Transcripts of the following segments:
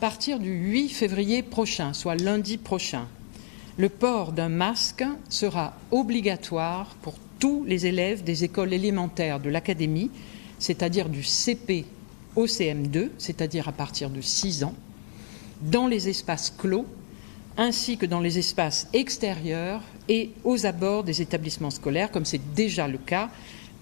partir du 8 février prochain, soit lundi prochain, le port d'un masque sera obligatoire pour tous les élèves des écoles élémentaires de l'académie, c'est-à-dire du CP au CM2, c'est-à-dire à partir de 6 ans, dans les espaces clos, ainsi que dans les espaces extérieurs et aux abords des établissements scolaires, comme c'est déjà le cas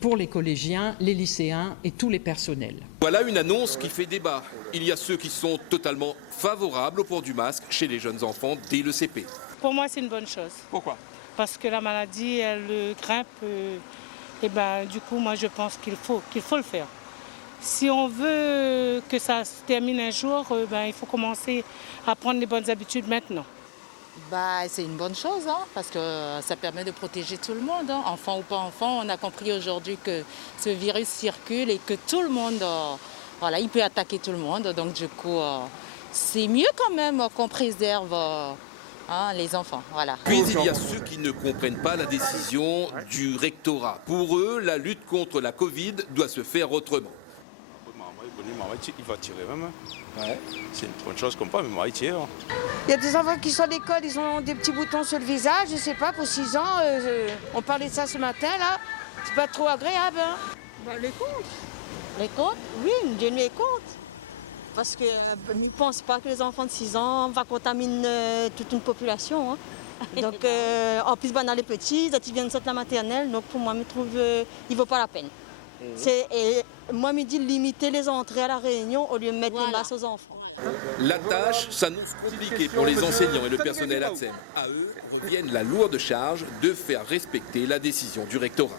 pour les collégiens, les lycéens et tous les personnels. Voilà une annonce qui fait débat. Il y a ceux qui sont totalement favorables au port du masque chez les jeunes enfants dès le CP. Pour moi, c'est une bonne chose. Pourquoi ? Parce que la maladie, elle grimpe. Et du coup, moi, je pense qu'il faut le faire. Si on veut que ça se termine un jour, il faut commencer à prendre les bonnes habitudes maintenant. C'est une bonne chose, parce que ça permet de protéger tout le monde, enfant ou pas enfant. On a compris aujourd'hui que ce virus circule et que tout le monde, il peut attaquer tout le monde. Donc du coup, c'est mieux quand même qu'on préserve les enfants. Voilà. Puis il y a ceux qui ne comprennent pas la décision du rectorat. Pour eux, la lutte contre la Covid doit se faire autrement. Il va tirer même. Ouais. C'est une bonne chose comme pas, mais moi il tire. Il y a des enfants qui sont à l'école, ils ont des petits boutons sur le visage, je sais pas, pour 6 ans. On parlait de ça ce matin, là. C'est pas trop agréable. Les comptes. Les comptes? Oui, Dieu les compte. Parce qu'ils ne pensent pas que les enfants de 6 ans vont contaminer toute une population. Donc, en plus, dans les petits, ils viennent de sortir la maternelle. Donc, pour moi, je trouve qu'il ne vaut pas la peine. Moi, je dis limiter les entrées à la Réunion au lieu de mettre des masses aux enfants. La tâche s'annonce compliquée pour les enseignants et le personnel ATSEM. À eux reviennent la lourde charge de faire respecter la décision du rectorat.